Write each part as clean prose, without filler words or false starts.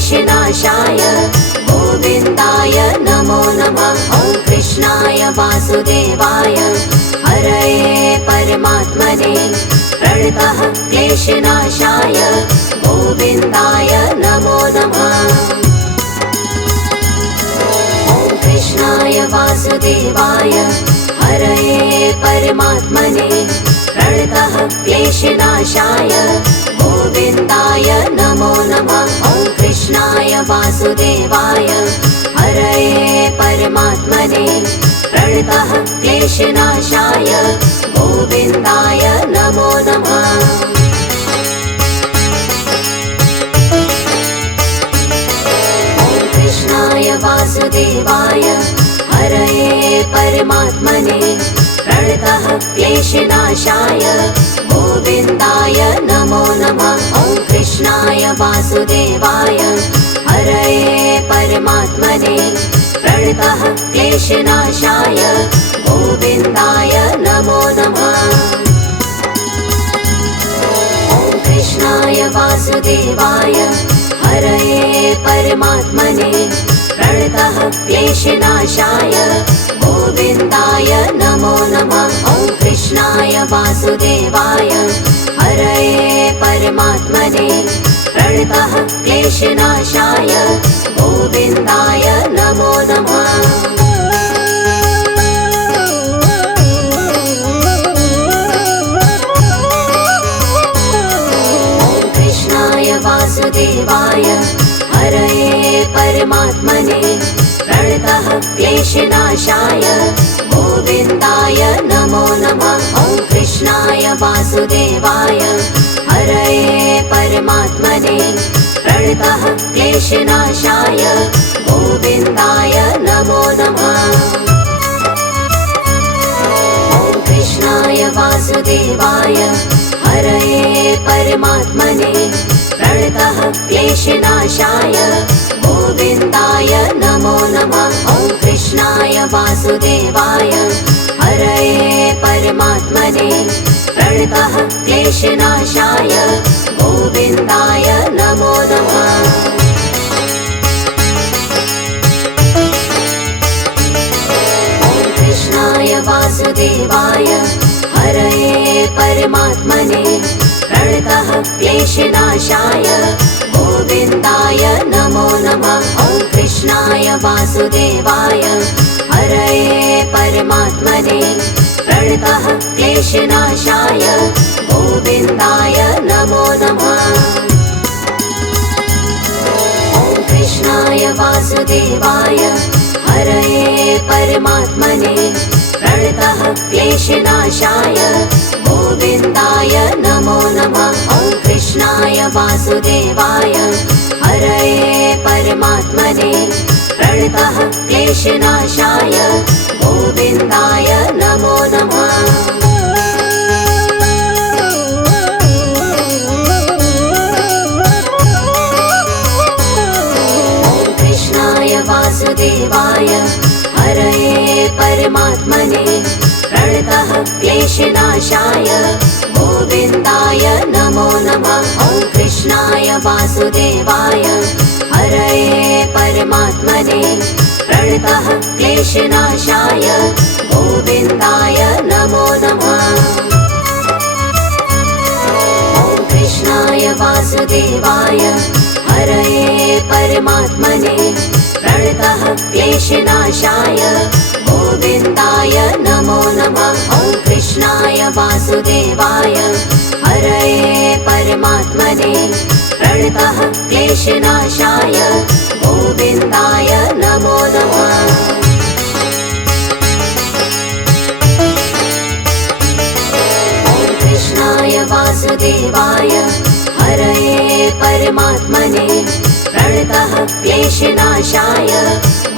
क्लेशनाशाय गोविन्दाय नमो नमः। ॐ कृष्णाय वासुदेवाय हरये परमात्मने प्रणतः क्लेशनाशाय गोविन्दाय नमो नमः। ॐ कृष्णाय वासुदेवाय हरये परमात्मने प्रणतः क्लेशनाशाय गोविन्दाय नमो नमः। ॐ कृष्णाय वासुदेवाय हरये परमात्मने प्रणतः क्लेशनाशाय गोविन्दाय नमो नमः। ॐ कृष्णाय वासुदेवाय हरये परमात्मने प्रणतः क्लेशनाशाय गोविन्दाय नमो नमः। ॐ कृष्णाय वासुदेवाय हरये परमात्मने प्रणतः क्लेशनाशाय गोविन्दाय नमो नमः। ॐ कृष्णाय वासुदेवाय हरये परमात्मने प्रणतः क्लेशनाशाय गोविन्दाय नमो नमः। ॐ कृष्णाय वासुदेवाय हरये परमात्मने प्रणतः क्लेशनाशाय गोविन्दाय नमो नमः। ॐ कृष्णाय वासुदेवाय हरये परमात्मने प्रणतः क्लेशनाशाय गोविन्दाय नमो नमः। ॐ कृष्णाय वासुदेवाय हरये परमात्मने प्रणतः क्लेशनाशाय गोविन्दाय नमो नमः। ॐ कृष्णाय वासुदेवाय हरये परमात्मने प्रणतः क्लेशनाशाय गोविन्दाय नमो नमः। ॐ कृष्णाय वासुदेवाय हरये परमात्मने प्रणतः क्लेशनाशाय गोविन्दाय नमो नमः। ॐ कृष्णाय वासुदेवाय हरये परमात्मने प्रणतः क्लेशनाशाय गोविन्दाय नमो नमः। ॐ कृष्णाय वासुदेवाय हरये परमात्मने प्रणतः क्लेशनाशाय गोविन्दाय नमो नमः। ॐ कृष्णाय वासुदेवाय हरये परमात्मने प्रणतः क्लेशनाशाय गोविन्दाय नमो नमः। ॐ कृष्णाय वासुदेवाय हरये परमात्मने प्रणतः क्लेशनाशाय गोविन्दाय नमो नमः। ॐ कृष्णाय वासुदेवाय हरये परमात्मने प्रणतः क्लेशनाशाय गोविन्दाय नमो नमः। ॐ कृष्णाय वासुदेवाय हरये परमात्मने प्रणतः क्लेशनाशाय गोविन्दाय नमो नमः। ॐ कृष्णाय वासुदेवाय हरये परमात्मने प्रणतः क्लेशनाशाय गोविन्दाय नमो नमः। ॐ कृष्णाय वासुदेवाय हरये परमात्मने प्रणतः क्लेशनाशाय गोविन्दाय नमो नमः। ॐ कृष्णाय वासुदेवाय हरये परमात्मने प्रणतः क्लेशनाशाय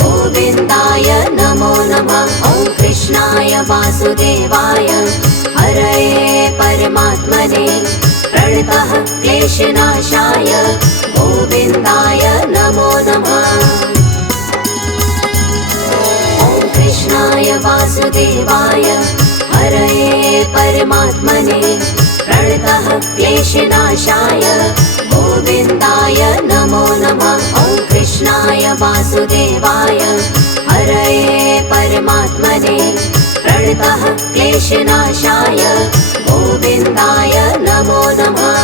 गोविन्दाय नमो नमः। ॐ कृष्णाय वासुदेवाय हरये परमात्मने प्रणतः क्लेशनाशाय गोविन्दाय नमो नमः। ॐ कृष्णाय वासुदेवाय हरये परमात्मने प्रणतः क्लेशनाशाय गोविन्दाय नमो नमः। वासुदेवाय हरये परमात्मने प्रणतः क्लेशनाशाय गोविन्दाय नमो नमः।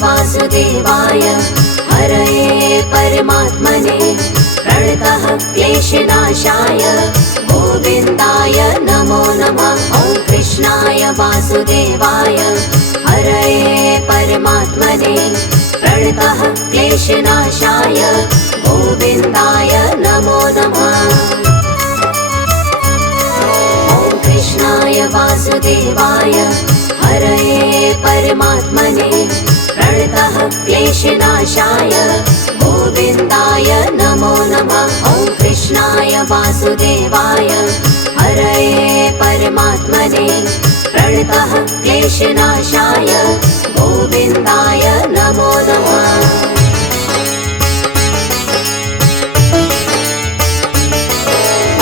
वासुदेवाय हरये परमात्मने प्रणतः क्लेशनाशाय गोविन्दाय नमो नमः। ॐ कृष्णाय वासुदेवाय हरये परमात्मने प्रणतः क्लेशनाशाय गोविन्दाय नमो नमः। ॐ कृष्णाय वासुदेवाय हरये परमात्मने प्रणतः क्लेशनाशाय गोविन्दाय नमो नमः। ॐ कृष्णाय वासुदेवाय हरये परमात्मने प्रणतः क्लेशनाशाय गोविन्दाय नमो नमः।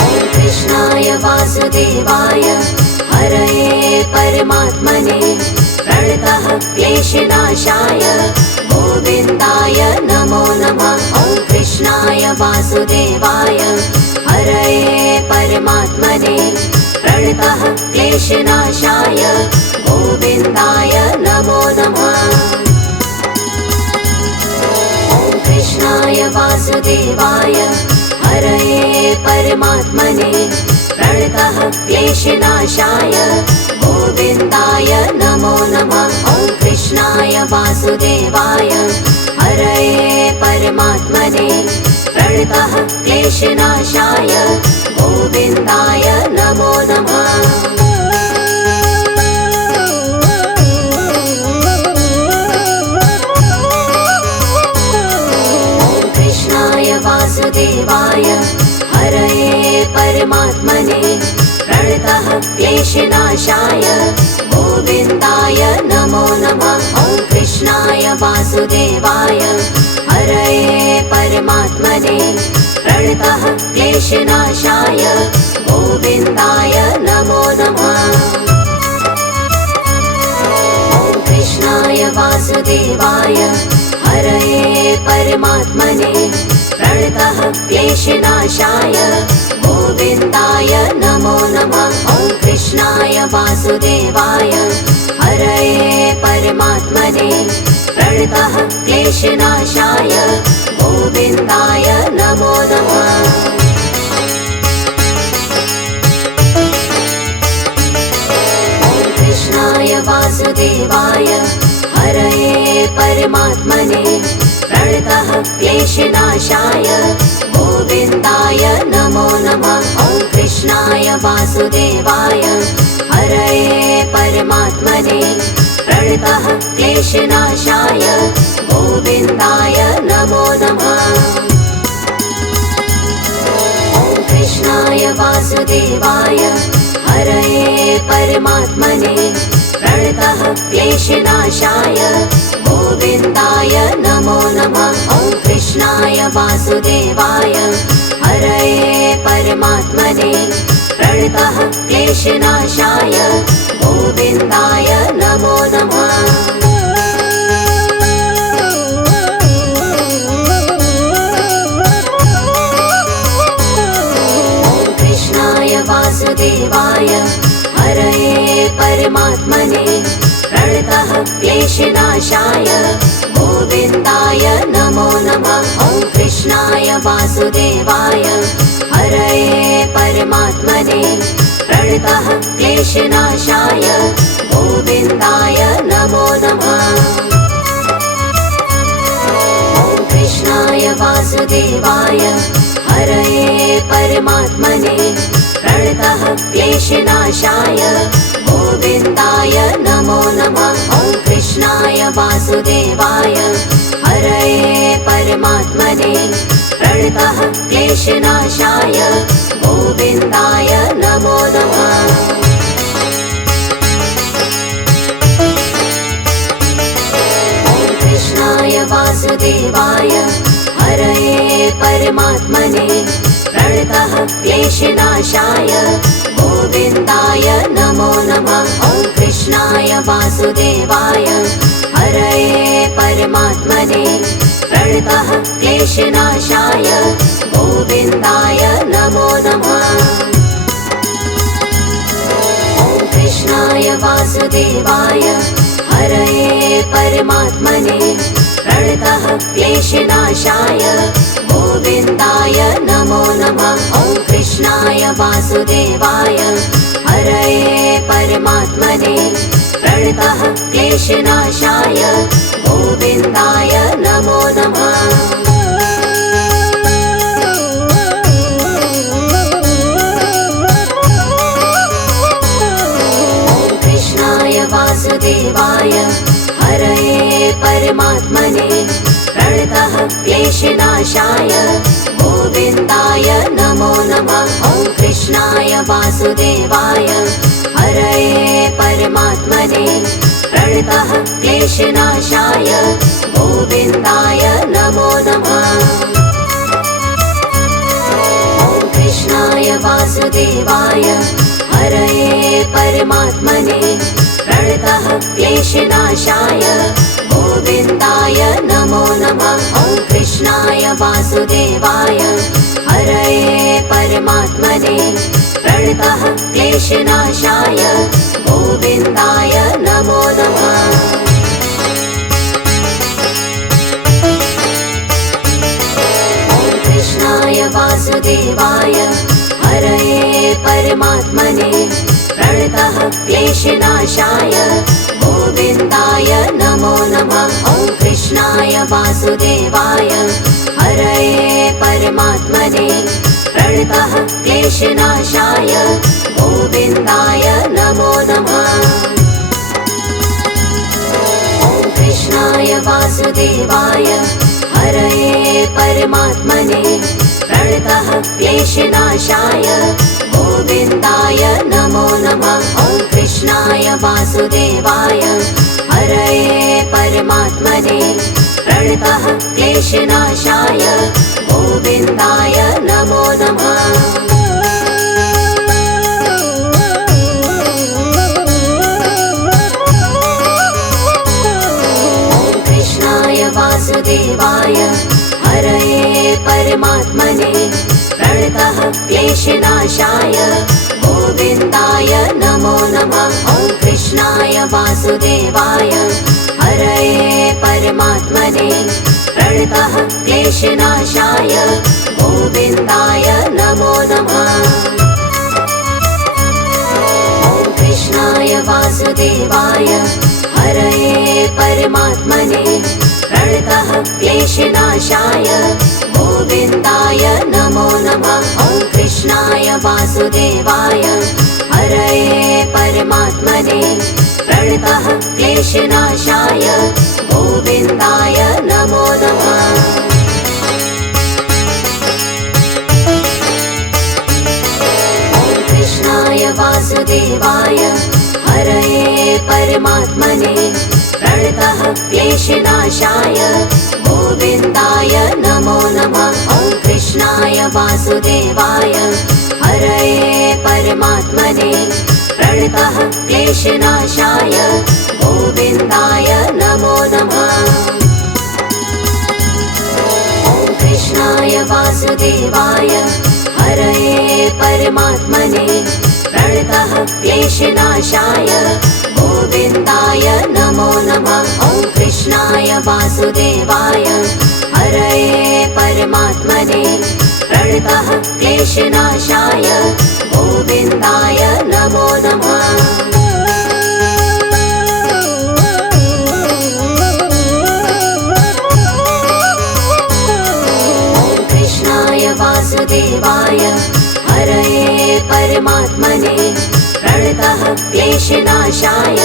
ॐ कृष्णाय वासुदेवाय हरये परमात्मने प्रणतः क्लेशनाशाय गोविन्दाय नमो नमः। ॐ कृष्णाय वासुदेवाय हरये परमात्मने प्रणतः क्लेशनाशाय गोविन्दाय नमो नमः। ॐ कृष्णाय वासुदेवाय हरये परमात्मने प्रणतः क्लेशनाशाय गोविन्दाय नमो नमः। ॐ कृष्णाय वासुदेवाय हरये परमात्मने प्रणतः क्लेशनाशाय गोविन्दाय नमो नमः। ॐ कृष्णाय वासुदेवाय हरये परमात्मने प्रणतः क्लेशनाशाय गोविन्दाय नमो नमः। ॐ कृष्णाय वासुदेवाय हरये परमात्मने प्रणतः क्लेशनाशाय गोविन्दाय नमो नमः। ॐ कृष्णाय वासुदेवाय हरये परमात्मने प्रणतः क्लेशनाशाय गोविन्दाय नमो नमः। ॐ कृष्णाय वासुदेवाय हरये परमात्मने प्रणतः क्लेशनाशाय गोविन्दाय नमो नमः। ॐ कृष्णाय वासुदेवाय हरये परमात्मने प्रणतः क्लेशनाशाय गोविन्दाय नमो नमः। ॐ कृष्णाय वासुदेवाय हरये परमात्मने प्रणतः क्लेशनाशाय गोविन्दाय नमो नमः। ॐ कृष्णाय वासुदेवाय हरये परमात्मने प्रणतः क्लेशनाशाय गोविन्दाय नमो नमः। ॐ कृष्णाय वासुदेवाय हरये परमात्मने प्रणतः क्लेशनाशाय गोविन्दाय नमो नमः। ॐ कृष्णाय वासुदेवाय हरये परमात्मने प्रणतः क्लेशनाशाय गोविन्दाय नमो नमः। ॐ कृष्णाय वासुदेवाय हरये परमात्मने प्रणतः क्लेशनाशाय गोविन्दाय नमो नमः। ॐ कृष्णाय वासुदेवाय हरये परमात्मने प्रणतः क्लेशनाशाय गोविन्दाय नमो नमः। ॐ कृष्णाय वासुदेवाय हरये परमात्मने प्रणतः क्लेशनाशाय गोविन्दाय नमो नमः। ॐ कृष्णाय वासुदेवाय हरये परमात्मने प्रणतः क्लेशनाशाय गोविन्दाय नमो नमः। वासुदेवाय हरये परमात्मने प्रणतः क्लेशनाशाय गोविन्दाय नमो नमः। ॐ कृष्णाय वासुदेवाय हरये परमात्मने प्रणतः क्लेशनाशाय गोविन्दाय नमो नमः। ॐ कृष्णाय वासुदेवाय हरये परमात्मने प्रणतः क्लेशनाशाय गोविन्दाय नमो नमः। ॐ कृष्णाय वासुदेवाय हरये परमात्मने प्रणतः क्लेशनाशाय गोविन्दाय नमो नमः। ॐ कृष्णाय वासुदेवाय हरये परमात्मने प्रणतः क्लेशनाशाय गोविन्दाय नमो नमः। ॐ कृष्णाय वासुदेवाय हरये परमात्मने प्रणतः क्लेशनाशाय गोविन्दाय नमो नमः। ॐ कृष्णाय वासुदेवाय हरये परमात्मने प्रणतः क्लेशनाशाय गोविन्दाय नमो नमः। ॐ कृष्णाय वासुदेवाय हरये परमात्मने प्रणतः क्लेशनाशाय गोविन्दाय नमो नमः। ॐ कृष्णाय वासुदेवाय हरये परमात्मने प्रणतः क्लेशनाशाय गोविन्दाय नमो नमः। ॐ कृष्णाय वासुदेवाय हरये परमात्मने प्रणतः क्लेशनाशाय गोविन्दाय नमो नमः। ॐ कृष्णाय वासुदेवाय हरये परमात्मने प्रणतः क्लेशनाशाय गोविन्दाय नमो नमः। ॐ कृष्णाय वासुदेवाय हरये परमात्मने प्रणतः क्लेशनाशाय गोविन्दाय नमो नमः। ॐ कृष्णाय वासुदेवाय हरये परमात्मने प्रणतः क्लेशनाशाय गोविन्दाय नमो नमः। ॐ कृष्णाय वासुदेवाय हरये परमात्मने प्रणतः क्लेशनाशाय गोविन्दाय नमो नमः। ॐ कृष्णाय वासुदेवाय हरये परमात्मने प्रणतः क्लेशनाशाय गोविन्दाय नमो नमः। ॐ कृष्णाय वासुदेवाय हरये परमात्मने प्रणतः क्लेशनाशाय गोविन्दाय नमो नमः। ॐ कृष्णाय वासुदेवाय हरये परमात्मने प्रणतः क्लेशनाशाय गोविन्दाय नमो नमः। ॐ कृष्णाय वासुदेवाय हरये परमात्मने प्रणतः क्लेशनाशाय गोविन्दाय नमो नमः। ॐ कृष्णाय वासुदेवाय हरये परमात्मने प्रणतः क्लेशनाशाय गोविन्दाय नमो नमः। ॐ कृष्णाय वासुदेवाय हरये परमात्मने प्रणतः क्लेशनाशाय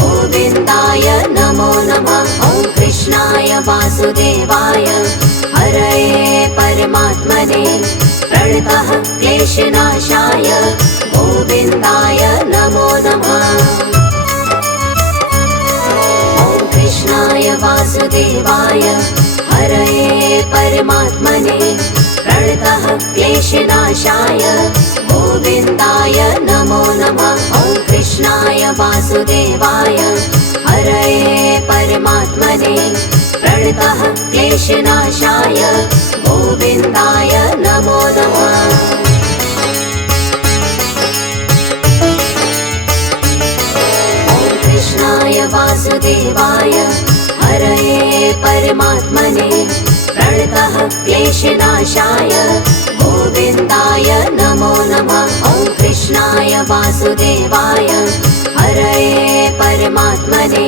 गोविन्दाय नमो नमः। ॐ कृष्णाय वासुदेवाय हरये परमात्मने प्रणतः क्लेशनाशाय गोविन्दाय नमो नमः। ॐ कृष्णाय वासुदेवाय हरये परमात्मने प्रणतः क्लेशनाशाय गोविन्दाय नमो नमः। ॐ कृष्णाय कृष्णाय वासुदेवाय हरये परमात्मने प्रणतः क्लेशनाशाय गोविन्दाय नमो नमः। कृष्णाय वासुदेवाय हरये परमात्मने प्रणतः क्लेशनाशाय गोविन्दाय नमो नमः। ॐ कृष्णाय वासुदेवाय हरये परमात्मने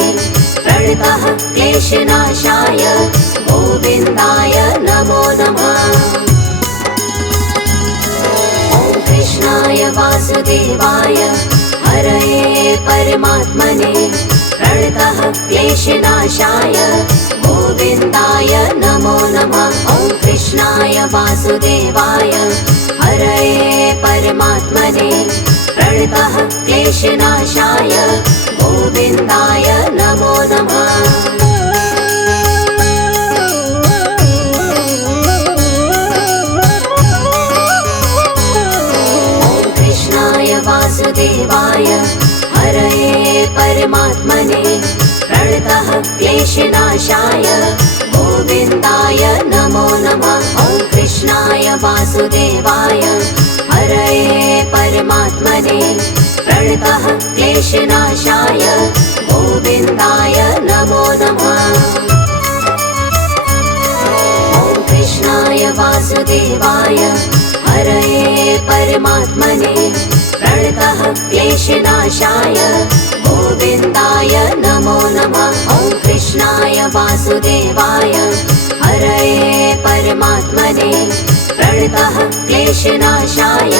प्रणतः क्लेशनाशाय गोविन्दाय नमो नमः। ॐ कृष्णाय वासुदेवाय हरये परमात्मने प्रणतः क्लेशनाशाय गोविन्दाय नमो नमः। ॐ कृष्णाय वासुदेवाय हरये परमात्मने प्रणतः क्लेशनाशाय गोविन्दाय नमो नमः। वासुदेवाय हरये परमात्मने प्रणतः क्लेशनाशाय गोविन्दाय नमो नमः। ॐ कृष्णाय वासुदेवाय हरये परमात्मने प्रणतः क्लेशनाशाय गोविन्दाय नमो नमः। ॐ कृष्णाय वासुदेवाय हरये परमात्मने प्रणतः क्लेशनाशाय गोविन्दाय नमो नमः। ॐ कृष्णाय वासुदेवाय हरये परमात्मने प्रणतः क्लेशनाशाय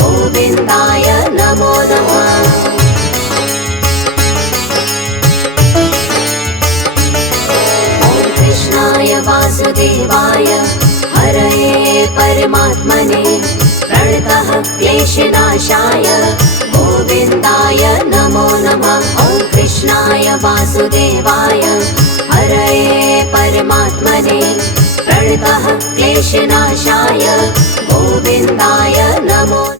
गोविन्दाय नमो नमः। ॐ कृष्णाय वासुदेवाय हरये परमात्मने प्रणतः क्लेशनाशाय गोविन्दाय नमो नमः। ॐ कृष्णाय वासुदेवाय हरये परमात्मने प्रणतः क्लेशनाशाय गोविन्दाय नमो